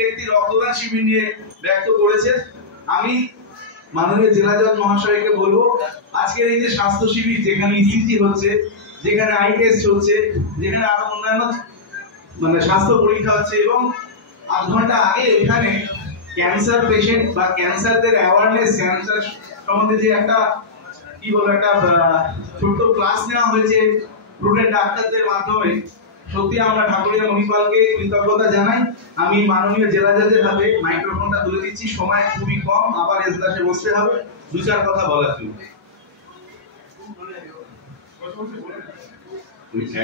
ব্যক্তি রক্তদান শিবির নিয়ে ব্যক্ত করেছে। আমি মাননীয় জেলা জজ মহাশয়কে বলবো, আজকের এই যে স্বাস্থ্য শিবির, যেখানে ইসিজি হচ্ছে, যেখানে আই টেস্ট হচ্ছে, যেখানে আরো অন্যান্য স্বাস্থ্য পরীক্ষা হচ্ছে, এবং আধ ঘন্টা আগে এখানে ক্যান্সার পেশেন্ট বা ক্যান্সারদের অ্যাওয়ারনেস, ক্যান্সার সম্বন্ধে যে একটা কি বলবো একটা ছোট্ট ক্লাস নেওয়া হয়েছে স্টুডেন্ট ডাক্তারদের মাধ্যমে, সত্যি আমরা ঠাকুরিয়া মণিপালকে কৃতজ্ঞতা জানাই। আমি মাননীয় জেলা জজের হাতে মাইক্রোফোনটা তুলে দিচ্ছি, সময় খুবই কম, আবার এজলাসে বসতে হবে, দু চার কথা বলার জন্য।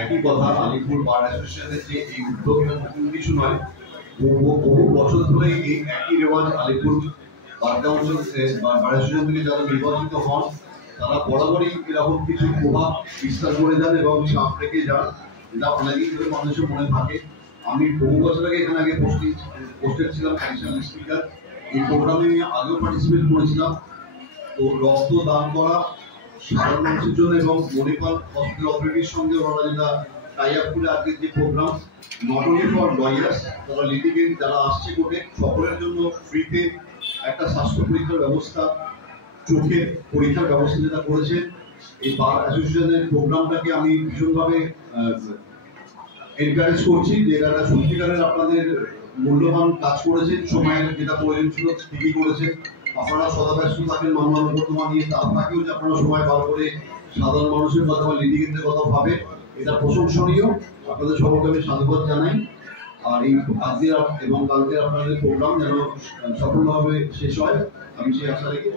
একই কথা, আলিপুর বার অ্যাসোসিয়েশনের যে এই উদ্যোগ কিছু নয়, বহু বছর ধরে এই একই রেওয়াজ Alipore bar council bar association থেকে যারা নির্বাচিত হন তারা বরাবরই এরকম কিছু প্রভাব বিস্তার করে যান এবং চাপ রেখে যান, এটা অনেকদিন ধরে মানুষের মনে থাকে। আমি বহু বছর আগে এখানে আগে পোস্টেড ছিলাম অ্যাডিশনাল স্পিকার। এই প্রোগ্রামে আমি আগেও পার্টিসিপেট করেছিলাম। তো রক্ত দান করা সাধারণ মানুষের জন্য এবং মণিপাল হসপিটাল অথরিটির সঙ্গে ওরা যেটা টাই আপ করে আজকের যে program, not only for lawyers, তারা লিটিগেন্ট যারা আসছে কোর্টে, সকলের জন্য ফ্রিতে একটা স্বাস্থ্য পরীক্ষার ব্যবস্থা, চোখের পরীক্ষার ব্যবস্থা যেটা করেছে। এই বার অ্যাসোসিয়েশনের প্রোগ্রামটাকে আমি ভীষণভাবে এনকারেজ করছি, যে এটা সত্যিকারের আপনাদের মূল্যবান কাজ করেছে, সময়ের যেটা প্রয়োজন ছিল ঠিকই করেছে। আপনারা সদাব্যস্ত থাকেন মানববর্তমান নিয়ে, তার থাকেও যে আপনারা সময় বার করে সাধারণ মানুষের কথা বা লিটিগেন্টের কথা ভাবে, এটা প্রশংসনীয়। আপনাদের সকলকে আমি সাধুবাদ জানাই। আর এই আজকে এবং কালকে আপনাদের প্রোগ্রাম যেন সফলভাবে শেষ হয়, আমি সেই আশা রেখে